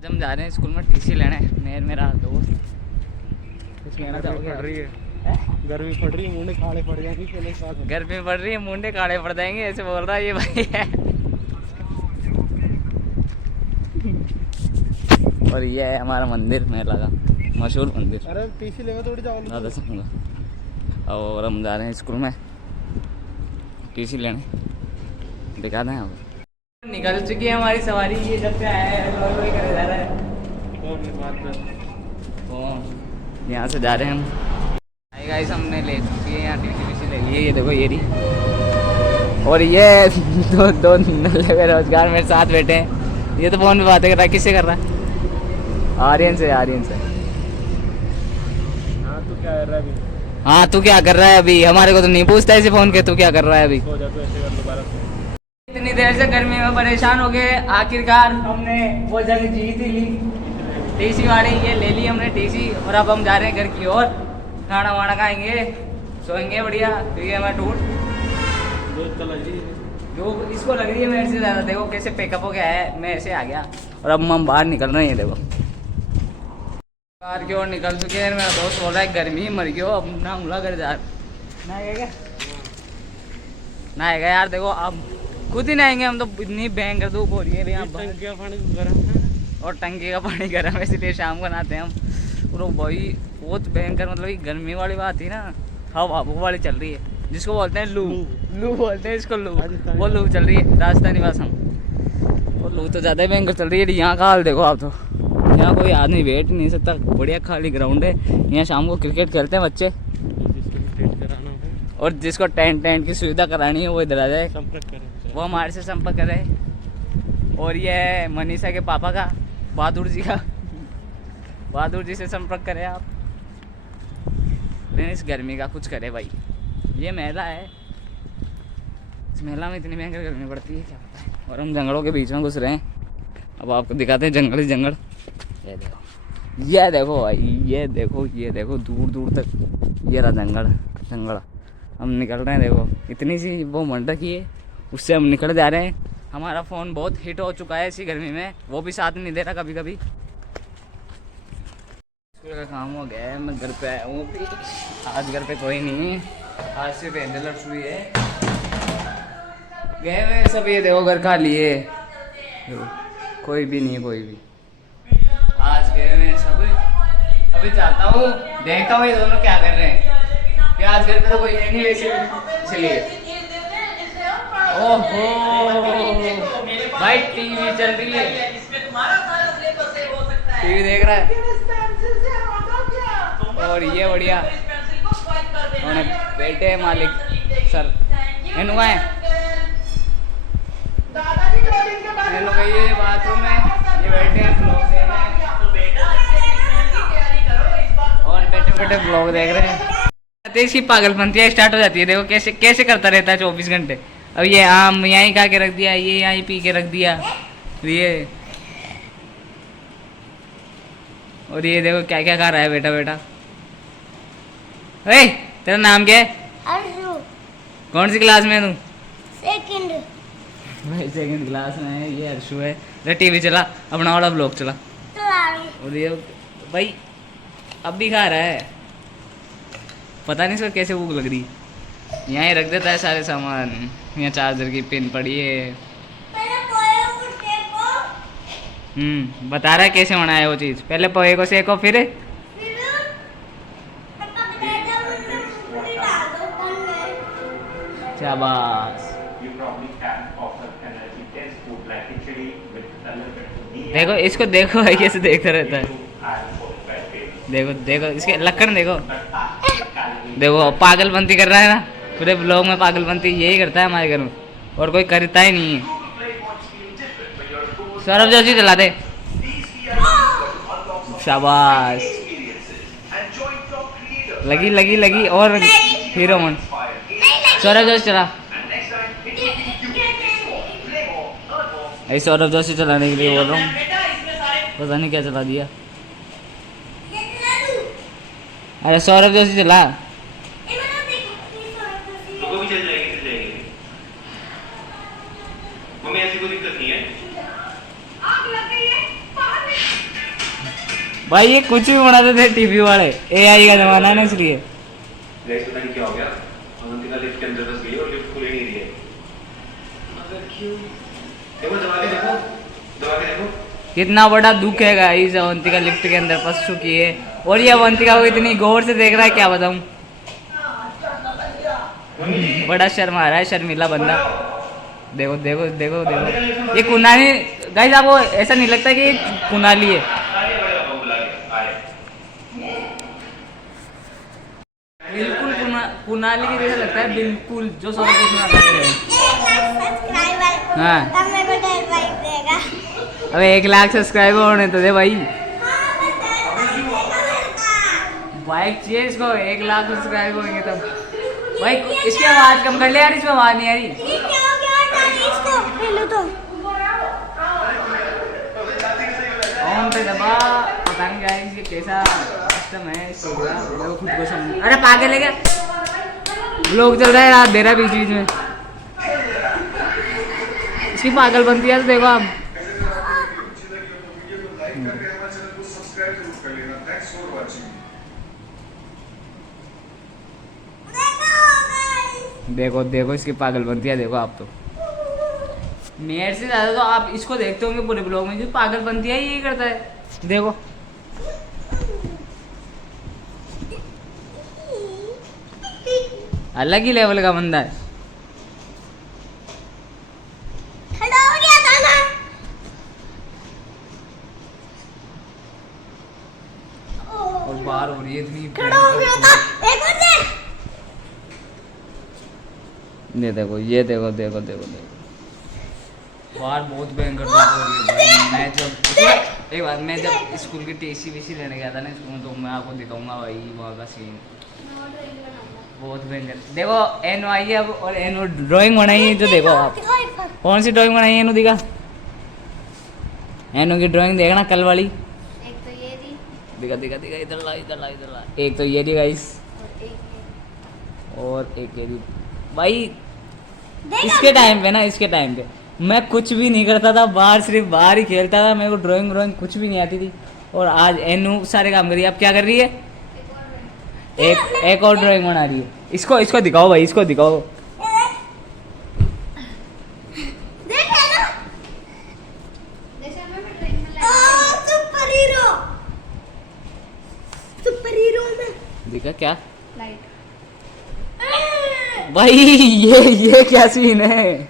हम जा रहे हैं स्कूल में टीसी लेने। मेरा दोस्त कुछ कहना चाहोगे? पड़ रही है, गर्मी पड़ रही है, मुंडे काले पड़ जाएंगे। गर्मी पड़ रही है, मुंडे काले पड़ जाएंगे, ऐसे बोल रहा है ये भाई है। और ये है हमारा मंदिर, मेला का मशहूर मंदिर। अरे टीसी लेगा थोड़ी ज़्यादा सकूँगा। और हम जा रहे हैं स्कूल में टीसी लेने, दिखा दें आपको। निकल चुकी है हमारी सवारी, ये जब से आया है करे जा रहा है। यहाँ से जा रहे हैं हम। गाइस हमने ले चुकी है यहाँ टीसी ले ली, ये देखो ये रही। और ये दो नल्ले बेरोजगार मेरे साथ बैठे हैं। ये तो फोन पे बातें कर रहा है, किससे कर रहा है? आर्यन से। हाँ तू क्या कर रहा है अभी? हाँ तू क्या कर रहा है अभी? हमारे को तो नहीं पूछता ऐसे फोन के, तू क्या कर रहा है अभी? इतनी देर से गर्मी में परेशान हो गए, आखिरकार हमने वो जंग जीत ही ली। टीसी वाली ये ले ली हमने टीसी, और अब हम जा रहे हैं घर की ओर। खाना वाना खाएंगे, सोएंगे बढ़िया, क्योंकि हमें टूट जो इसको लग रही है मेरे से ज़्यादा। देखो कैसे पेकअप हो गया है, मैं ऐसे आ गया। और अब हम बाहर निकल रहे हैं, देखो बाहर की ओर निकल चुके हैं। मेरा दोस्त बोल रहा है गर्मी मर गया, अब ना उला कर जा नहाएगा यार। देखो अब खुद ही नहाएंगे हम तो, इतनी भयंकर धूप हो रही है यहाँ। टंकी का पानी गर्म है और टंकी का पानी गर्म है, इसलिए शाम को नहाते हैं हम। और भाई बहुत भयंकर, मतलब कि गर्मी वाली बात थी ना, हवा वाली चल रही है, जिसको बोलते हैं लू बोलते हैं इसको, लू। वो लू चल रही है राजस्थानी भाषा में। और लू तो ज़्यादा ही भयंकर चल रही है। यहाँ का हाल देखो आप तो, यहाँ कोई आदमी बैठ नहीं सकता, बढ़िया खाली ग्राउंड है। यहाँ शाम को क्रिकेट खेलते हैं बच्चे। और जिसको टेंट की सुविधा करानी है वो इधर आ जाए, वो हमारे से संपर्क करे। और ये है मनीषा के पापा का, बहादुर जी का, बहादुर जी से संपर्क करें आप। लेकिन इस गर्मी का कुछ करे भाई। ये मेला है, इस मेला में इतनी भयंकर गर्मी पड़ती है क्या पता है। और हम जंगलों के बीच में घुस रहे हैं। अब आपको दिखाते हैं जंगल ही जंगल। ये देखो भाई, ये देखो दूर दूर तक ये रहा जंगल। हम निकल रहे हैं, देखो इतनी सी वो मंडा की है, उससे हम निकल जा रहे हैं। हमारा फ़ोन बहुत हिट हो चुका है इसी गर्मी में, वो भी साथ नहीं दे रहा कभी कभी। स्कूल का काम हो गया है, मैं घर पे आया हूँ। आज घर पे कोई नहीं है, आज सिर्फ एंजलर्स हुई है, गए हुए सब। ये देखो घर खाली है, कोई भी नहीं है, कोई भी। आज गए हुए सब। अभी जाता हूँ, देखता हूँ ये दोनों क्या कर रहे हैं। आज घर पे तो कोई है नहीं वैसे, इसलिए। ओहो भाई टीवी चल रही है, टीवी देख रहा है। और ये बढ़िया बैठे मालिक सर इनको है, ये बाथरूम में ये बैठे हैं ब्लॉग देख रहे हैं, और बैठे बैठे ब्लॉग देख रहे हैं। इसकी पागलपंतियाँ स्टार्ट हो जाती है। देखो कैसे करता रहता है 24 घंटे। अब ये आम यहीं खा के रख दिया, ये यहीं पी के रख दिया, ये। और ये देखो क्या क्या खा रहा है बेटा। अरे तेरा नाम क्या है? अर्शु। कौन सी क्लास में है तू? सेकंड। भाई सेकंड क्लास में है, ये अर्शु है। तो टीवी चला, अपना वाला ब्लॉग चला। और ये भाई अब भी खा रहा है, पता नहीं सर कैसे भूख लग रही। यहाँ ही रख देता है सारे सामान। यहाँ चार्जर की पिन पड़ी है। बता रहा है कैसे बनाया वो चीज़। पहले पोहे को सेको, फिर शाबाश। देखो इसको, देखो भाई कैसे देखता रहता है। देखो इसके लक्षण देखो पागलपंती कर रहा है ना, पूरे ब्लॉग में पागलपंती यही करता है हमारे घर में, और कोई करता ही नहीं है। सौरभ जोशी चला दे, शाबाश। लगी और हीरो मन। सौरभ जोशी चला, सौरभ जोशी चलाने के लिए बोल रहा हूँ, पता नहीं क्या चला दिया। अरे सौरभ जोशी चला, मम्मी ऐसी कोई दिक्कत नहीं है। भाई ये कुछ भी बनाते थे टीवी वाले, एआई का जमाना है ना इसलिए। गाइस पता नहीं क्या हो गया, अवंतिका लिफ्ट के अंदर फंस गई और लिफ्ट खुल ही नहीं रही है। अगर क्यों? देखो दबा के देखो, दबा के देखो। कितना बड़ा दुख है गाइस, अवंतिका लिफ्ट के अंदर फंस चुकी है और ये अवंतिका को इतनी गौर से देख रहा है, क्या बताऊं। बड़ा शर्मा रहा है, शर्मीला बंदा। देखो देखो देखो देखो, ये कुनाली गाइस, आपको ऐसा नहीं लगता कि ये कुनाली है? बिल्कुल कुनाली की जैसा लगता है, बिल्कुल जो सब कुछ सुना सब्सक्राइबर हाँ। तब मेरे को 10 लाइक देगा। अबे 1 लाख सब्सक्राइबर होने तो दे भाई। बाइक चाहिए इसको, 1 लाख सब्सक्राइबर होंगे तब। भाई इसकी आवाज कम कर ले यार, इसमें आवाज नहीं आ रही। ये क्या हो गया? डाली इसको पहले तो। ऑन पे दबा, पता नहीं गाइस ये कैसा सिस्टम है इसको का, मैं खुद को समझ। अरे पागल है क्या? ब्लॉग चल रहा है, रात दे रहा है बीच बीच में। इसकी पागल बनती है तो देखो आप। देखो देखो इसकी पागल बनती है, देखो आप तो। मेरे से ज्यादा तो आप इसको देखते होंगे पूरे ब्लॉग में, जो पागल बनती है यही करता है, देखो। अलग ही लेवल का बंदा है। खड़ा हो गया था ना। और बाहर हो रही है इतनी। खड़ा हो गया था। एक और दे। ये देखो ये देखो देखो देखो देखो, बाहर बहुत भयंकर धूप हो रही है भाई। मैं जब एक बार मैं जब स्कूल की टीसी वीसी लेने गया था ना स्कूल में, तो मैं आपको दिखाऊंगा भाई वहाँ का सीन, बहुत भयंकर। देखो एनो आई है अब, और एनो ड्राइंग बनाई है, जो देखो आप कौन सी ड्राइंग बनाई है एनो, दिखा एनो की ड्राइंग देखना कल वाली। एक तो ये थी दिखा दिखा दिखा, इधर ला इधर ला इधर ला। एक तो ये थी गाइस, और एक ये थी भाई। इसके टाइम पे ना, इसके टाइम पे मैं कुछ भी नहीं करता था, बाहर सिर्फ बाहर ही खेलता था, मेरे को ड्राइंग व्राइंग कुछ भी नहीं आती थी। और आज एनू सारे काम कर रही है। अब क्या कर रही है? एक और ड्राइंग बना रही है। इसको इसको दिखाओ भाई, इसको दिखाओ। देख है ना। जैसे मैं ट्रेन में लगा सुपर हीरो, सुपर हीरो में दिखा क्या लाइट। भाई? ये क्या सीन है?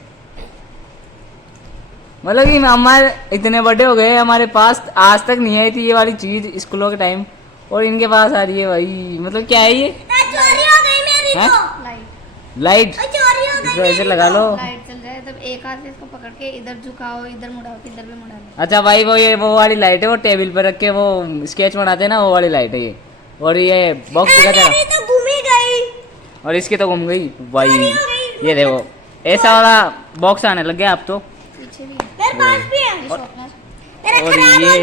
मतलब कि हमारे इतने बड़े हो गए, हमारे पास आज तक नहीं आई थी ये वाली चीज स्कूलों के टाइम, और इनके पास आ रही है भाई। मतलब क्या है ये? चोरी हो गई मेरी हैं? तो। लाइट चोरी हो इसको ऐसे लगा लो। लाइट चल जाए तब एक हाथ से इसको पकड़ के इधर झुकाओ, इधर मुड़ाओ, इधर भी मुड़ा लो। अच्छा भाई, वो ये वो वाली लाइट है, वो टेबल पर रख के वो स्केच बनाते हैं ना, वो वाली लाइट है ये। और ये बॉक्स दिखा था, मेरी तो घूम ही गई। और इसकी तो घूम गई भाई। ये देखो ऐसा वाला बॉक्स आने लग गया अब तो। पीछे भी मेरे पास भी है। ये शॉर्पनर, मेरा और खराब हो गया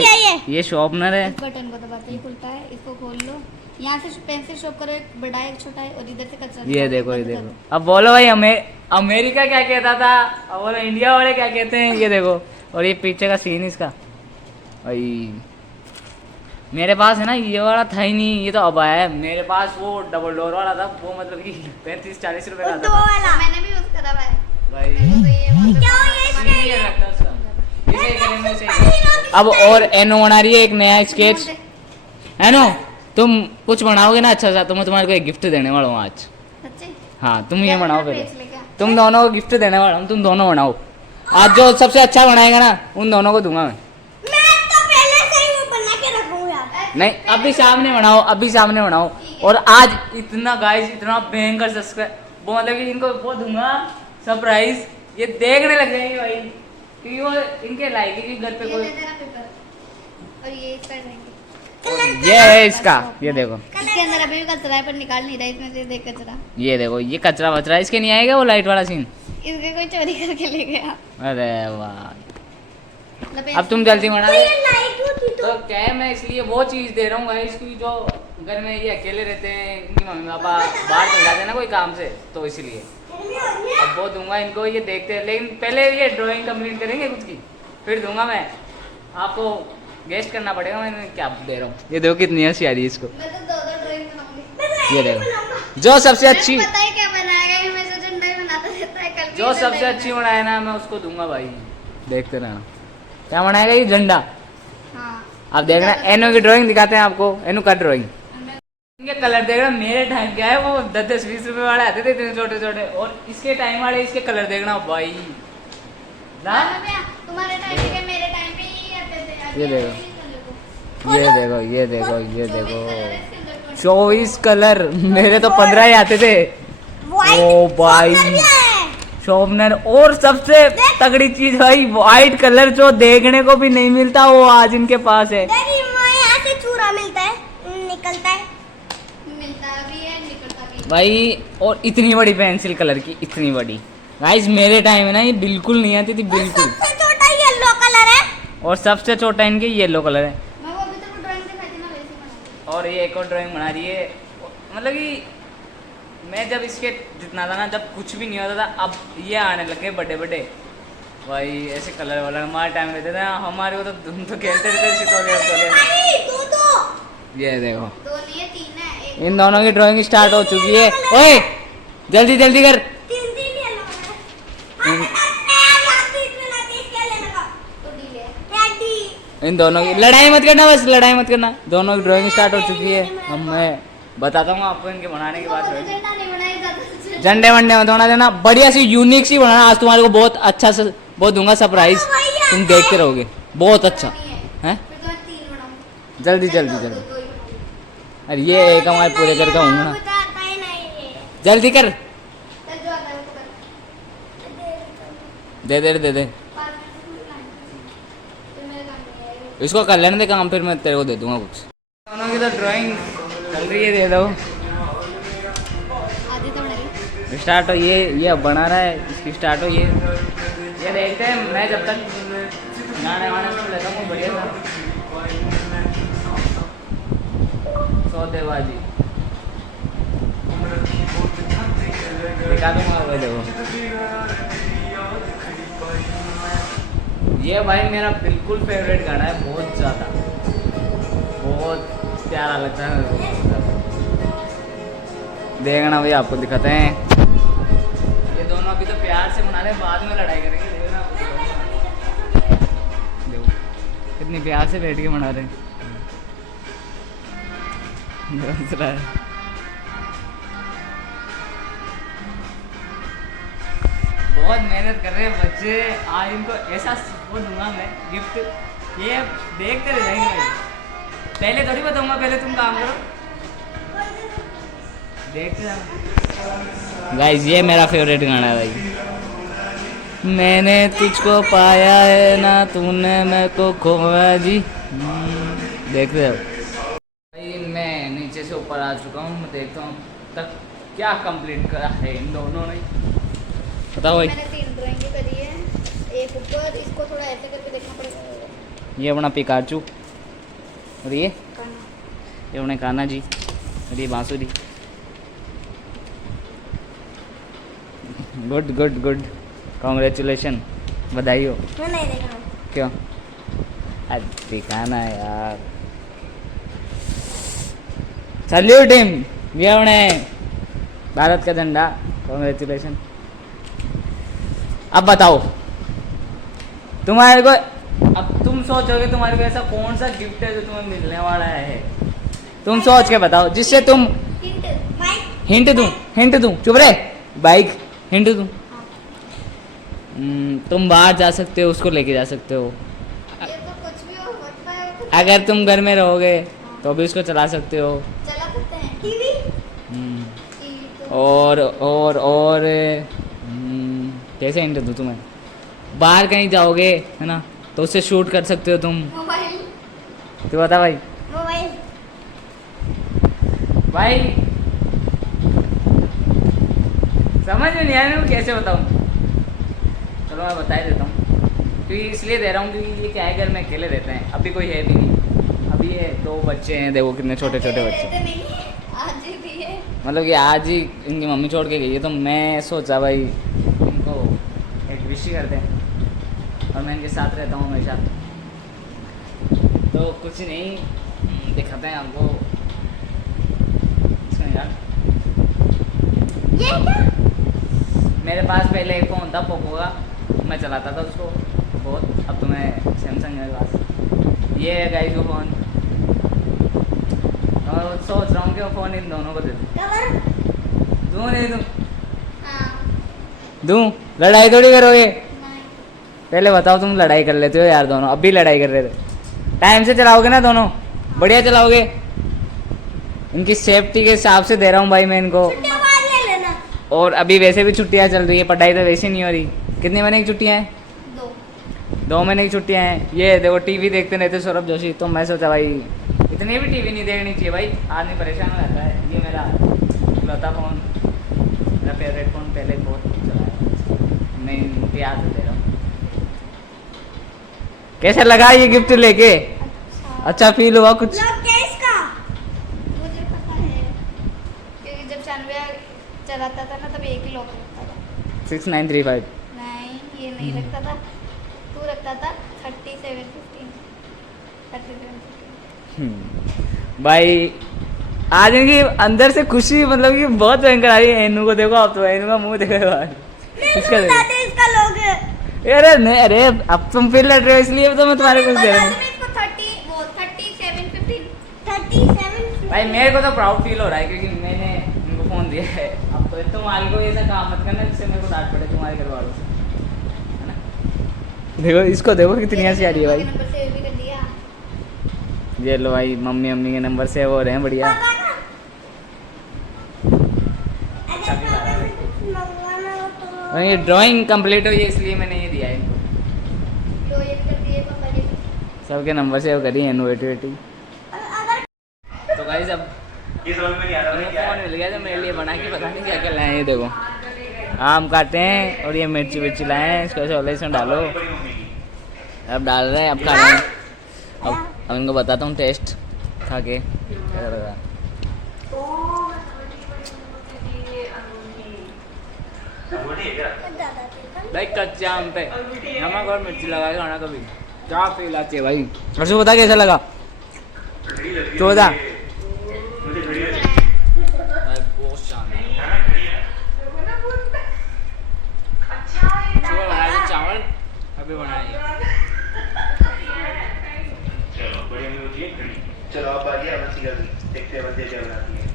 ये शॉर्पनर है। इस बटन को दबाते ही खुलता है। इसको खोल लो, यहाँ से पेंसिल शॉप करो, एक बड़ा है एक छोटा है, और इधर से कचरा ये निकालो, देखो ये बंद कर देखो। दो। अब बोलो भाई, हमें अमेरिका क्या कहता था, अब बोलो इंडिया वाले क्या कहते हैं। ये देखो, और ये पीछे का सीन इसका भाई। मेरे पास है ना ये वाला था ही नहीं, ये तो अब आया है। मेरे पास वो डबल डोर वाला था, वो मतलब कि 35-40 रुपए का दो था वाला। मैंने भी यूज करा हुआ है। भाई। मेरे को तो ये मतलब क्या ये मन नहीं लगता उसका। इसे ही करेंगे, इसे ही करेंगे। अब और एनो बना रही है एक नया स्केच। एनो तुम कुछ बनाओगे ना अच्छा सा, तो मैं तुम्हारे को एक गिफ्ट देने वाला हूँ आज। सच्ची हाँ तुम ये बनाओ पहले, बेच ले क्या? तुम दोनों को गिफ्ट देने वाला हूँ, तुम दोनों बनाओ। आज जो सबसे अच्छा बनाएगा ना, उन दोनों को दूंगा मैं। मैं तो पहले से ही वो बना के रखूं यार। नहीं, अभी सामने बनाओ, अभी सामने बनाओ। और आज इतना गाइस, इतना भयंकर सब्सक्राइब, वो मतलब कि इनको वो दूंगा सरप्राइज, ये देखने लग जाएंगे भाई, क्योंकि वो इनके लाइक है कि घर पे ये कोई। ले तेरा पेपर, और ये इस पर लेंगे। ये है इसका, ये देखो, इसके अंदर अभी भी कचरा है, पर निकाल नहीं रहा इसमें से। देख कचरा, ये देखो, ये कचरा वचरा इसके नहीं आएगा वो लाइट वाला सीन। इसके कोई चोरी करके ले गया। अरे वाह, लपेट अब तुम जल्दी बना। तो ये लाइट होती तो तो क्या है, मैं इसलिए वो चीज़ दे रहा हूँ गाइस की, जो घर में ये अकेले रहते हैं, इनकी मम्मी पापा बाहर चल जाते हैं ना कोई काम से, तो इसलिए अब वो दूंगा इनको। ये देखते हैं, लेकिन पहले ये ड्राइंग कंप्लीट करेंगे खुद की, फिर दूंगा मैं आपको गेस्ट करना पड़ेगा मैं क्या दे रहा हूँ। ये देखो कितनी हंसी आ रही है इसको। मैं तो दो ड्राइंग बनाऊंगी। ये देखो जो सबसे अच्छी, पता है क्या बनाएगा ये, मैं तो झंडा ही बनाता रहता है। कल भी जो झंडा सबसे ही अच्छी बनाए ना मैं उसको दूंगा भाई। देखते रहना क्या बनाएगा ये झंडा। बनाया। हाँ आप देख रहे हैं एनो की ड्राइंग दिखाते हैं आपको। एनो का ड्राइंग इनके कलर देख रहे हैं। मेरे टाइम क्या है वो 10-20 रुपए वाले आते थे इतने छोटे छोटे, और इसके टाइम वाले इसके कलर देखना भाई ना। हाँ, भैया, तुम्हारे टाइम पे मेरे टाइम पे ही आते थे। अभी ये देखो। आते नहीं कलर को। ये देखो ये देखो ये 24 देखो कलर है इसके अंदर। 24 कलर। मेरे तो 15 ही आते थे। ओ भाई शॉर्पनर, और सबसे तगड़ी चीज भाई व्हाइट कलर जो देखने को भी नहीं मिलता वो आज इनके पास है। यहाँ से चूरा मिलता है, निकलता है। मिलता भी है निकलता भी है। भाई और इतनी बड़ी पेंसिल कलर की, इतनी बड़ी। गाइस मेरे टाइम में ना ये बिल्कुल नहीं आती थी, बिल्कुल। सबसे छोटा येलो कलर है। और सबसे छोटा इनके येलो कलर है। मैं वो अभी तक ड्राइंग दिखाई थी ना वैसे ही बनाती और ये एक और ड्राइंग बना रही है। मतलब कि मैं जब इसके जितना था ना, जब कुछ भी नहीं होता था, अब ये आने लगे बड़े बड़े भाई ऐसे कलर वाला। हमारे टाइम में थे ना, हमारे को तो तुम तो खेलते थे सितौले। दो ये देखो हूँ। दो नहीं है, तीन है। एक इन दोनों की ड्राइंग स्टार्ट हो चुकी है। ओए जल्दी जल्दी कर। तीन येलो इन, तो डी है। इन दोनों की लड़ाई मत करना, बस लड़ाई मत करना। दोनों की ड्राइंग स्टार्ट हो चुकी है। अब मैं बताता हूँ आपको इनके बनाने के बाद। झंडा नहीं बनाया जाता। झंडे वंडे मत बना देना, बढ़िया सी यूनिक सी बनाना। आज तुम्हारे को बहुत अच्छा से बहुत दूंगा सरप्राइज, तुम देखते रहोगे। बहुत अच्छा है। फिर तो मैं तीन बनाऊंगी। जल्दी जल्दी दो- जल्दी। दो ही बनाऊंगी। अरे ये एक हमारे पूरे घर का हूँ ना। जल्दी कर। चल जो आता है वो कर। दे दे दे दे 5 मिनट में लाएंगे। फिर मेरे काम नहीं आएगा। इसको कर लेने दे काम, फिर मैं तेरे को दे दूंगा कुछ। दोनों की तो ड्राइंग चल रही है, दे दो। आधी तो बनाई। स्टार्ट हो ये अब बना रहा है, इसकी स्टार्ट हो ये देखते हैं। मैं जब तक गाने वाने सुन लेता हूँ बढ़िया सा। सौदेबाजी दिखा दूंगा वो। देखो ये भाई मेरा बिल्कुल फेवरेट गाना है, बहुत ज़्यादा, बहुत प्यारा लगता है मेरे को। देखना भाई आपको दिखाते हैं। ये दोनों अभी तो प्यार से मना रहे हैं, बाद में लड़ाई करेंगे। देखना देखो कितनी प्यार से बैठ के मना रहे हैं। हंस रहा है। बहुत मेहनत कर रहे हैं बच्चे। आज इनको ऐसा वो दूंगा मैं गिफ्ट, ये देखते रह जाएंगे। पहले थोड़ी बताऊंगा, पहले तुम काम करो, देखते जाओ। गाइस ये मेरा फेवरेट गाना है भाई। मैंने तुझको पाया है ना, तूने मेरे को खोया जी। देखते जाओ भाई। मैं नीचे से ऊपर आ चुका हूँ, मैं देखता हूँ तक क्या कंप्लीट करा है इन दोनों ने। बताओ भाई। मैंने 3 ड्राइंगें करी है। एक ऊपर, इसको थोड़ा ऐसे करके देखना पड़ेगा। ये अपना पिकाचू, और ये काना। ये अपने कान्हा जी, और ये बांसुरी। गुड गुड गुड, कॉन्ग्रेचुलेशन, बधाई हो। मैं नहीं देखा। क्यों? आज दिखाना है यार। सल्यूट हिम, ये अपने भारत का झंडा, कॉन्ग्रेचुलेशन। अब बताओ तुम्हारे को, अब तुम सोचोगे तुम्हारे को ऐसा कौन सा गिफ्ट है जो तुम्हें मिलने वाला है। तुम सोच के बताओ जिससे तुम हिंट बाइक। हिंट दूं चुप रहे। बाइक हिंट दूं। तुम बाहर जा सकते हो, उसको लेके जा सकते हो। ये तो कुछ भी हो सकता है। कुछ अगर तुम घर में रहोगे तो भी उसको चला सकते हो। चला सकते हैं। टीवी। टीवी तो और कैसे हिंट दूं तुम्हें। बाहर कहीं जाओगे है ना, तो उससे शूट कर सकते हो तुम। मोबाइल। तू बता भाई। मोबाइल। भाई समझ में नहीं आया मैं कैसे बताऊं। चलो मैं बता ही देता हूँ, क्योंकि इसलिए दे रहा हूँ क्योंकि ये क्या है, घर में अकेले रहते हैं, अभी कोई है भी नहीं। अभी ये 2 बच्चे हैं, देखो कितने छोटे छोटे बच्चे। रहते नहीं है, आज भी है। मतलब कि आज ही इनकी मम्मी छोड़ के गई है, तो मैं सोचा भाई इनको एक विश कर दें, और मैं इनके साथ रहता हूँ हमेशा। तो कुछ नहीं दिखाते हैं आपको इसमें यार। ये क्या? मेरे पास पहले एक फ़ोन था पोको का, मैं चलाता था उसको बहुत। अब तो मैं सैमसंग है मेरे पास। ये है गाइस वो फ़ोन, और सोच रहा हूँ कि वो फ़ोन इन दोनों को दे दूँ। कवर? दूँ नहीं दूँ? हाँ। दूँ? लड़ाई थोड़ी करोगे? नहीं। पहले बताओ, तुम लड़ाई कर लेते हो यार दोनों, अब भी लड़ाई कर रहे थे। टाइम से चलाओगे ना दोनों, बढ़िया चलाओगे। इनकी सेफ्टी के हिसाब से दे रहा हूँ भाई मैं इनको। छुट्टियों बाद ले लेना। और अभी वैसे भी छुट्टियाँ चल रही है, पढ़ाई तो वैसे नहीं हो रही। कितने महीने की छुट्टियाँ हैं? 2 महीने की छुट्टियाँ हैं। ये देखो टीवी देखते रहते सौरभ जोशी, तो मैं सोचा भाई इतनी भी टीवी नहीं देखनी चाहिए भाई, आदमी परेशान हो जाता है। ये मेरा इकलौता फ़ोन, मेरा फेवरेट फ़ोन, पहले बहुत चलाया, मैं इनके याद से दे रहा हूँ। कैसा लगा ये गिफ्ट लेके? अच्छा फील हुआ कुछ? लॉक क्या इसका? मुझे पता है, क्योंकि जब शानविया चलाता था ना तब एक ही लॉक रखता था। 6935। नहीं, ये नहीं रखता था, तू रखता था 3715। भाई आज इनकी अंदर से खुशी मतलब कि बहुत भयंकर आ रही है। एनू को देखो आप, तो एनू का मुंह देखो यार। इसका देखो। बताते इसका लोग। अरे नहीं, अरे अब तुम फिर लड़ रहे हो इसलिए तो मैं तुम्हारे कुछ दे रहा हूँ। इसको 3715। 37। भाई मेरे को तो प्राउड फील हो रहा है क्योंकि मैंने इनको फ़ोन दिया है। अब तो तुम मालिक को ऐसा काम मत करना जिससे मेरे को डांट पड़े तुम्हारे घर वालों से, है ना? देखो इसको, देखो कितनी हंसी आ रही है भाई। नंबर सेव भी कर दिया। ये लो भाई, मम्मी अम्मी के नंबर से हो रहे हैं बढ़िया। पापा ना। अगर पापा से कुछ मंगवाना हो तो। और ये ड्राइंग कंप्लीट हुई है इसलिए मैंने ये दिया है इनको। तो ये भी कर दिए पापा के। सबके नंबर सेव करिए, एनोवेटिविटी। अगर तो गाइस अब ये समझ में नहीं आ रहा मुझे है क्या फ़ोन है। मिल गया जो मेरे लिए बना के पता नहीं क्या क्या लाए हैं। ये देखो आम काटे हैं और ये मिर्ची विर्ची लाए हैं, इसको ऐसे इसमें डालो। बड़ी मम्मी की। अब डाल रहे हैं, अब खा रहे हैं। अब इनको बताता हूँ टेस्ट खा के कैसा लगा। अंगूठी है क्या? भाई कच्चे आम पे नमक और मिर्ची लगा के खाना कभी, क्या फील आती है भाई। अर्षु बता कैसा लगा? घड़ी लग रही है। तो बता। मुझे घड़ी लग रही भाई बहुत शानदार। है ना, घड़ी है। सुबह बनाए थे चावल, अभी बनाए हैं। चलो बड़ी मम्मी होती है घड़ी। चलो अब बाकी अब अच्छी कर दी, देखते हैं बच्चे क्या बनाती है।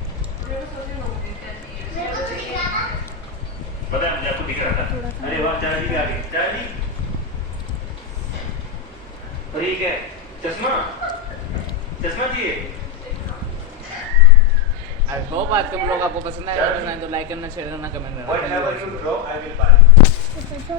पता है मुझे, आपको दिख रहा था। अरे वाह, चाचा जी भी आ गए। चाचा जी, और ये क्या है? चश्मा चश्मा चाहिए। वो बात का ब्लॉग आपको पसंद आया तो लाइक करना, शेयर करना, कमेंट करना। Whatever you draw, I will buy.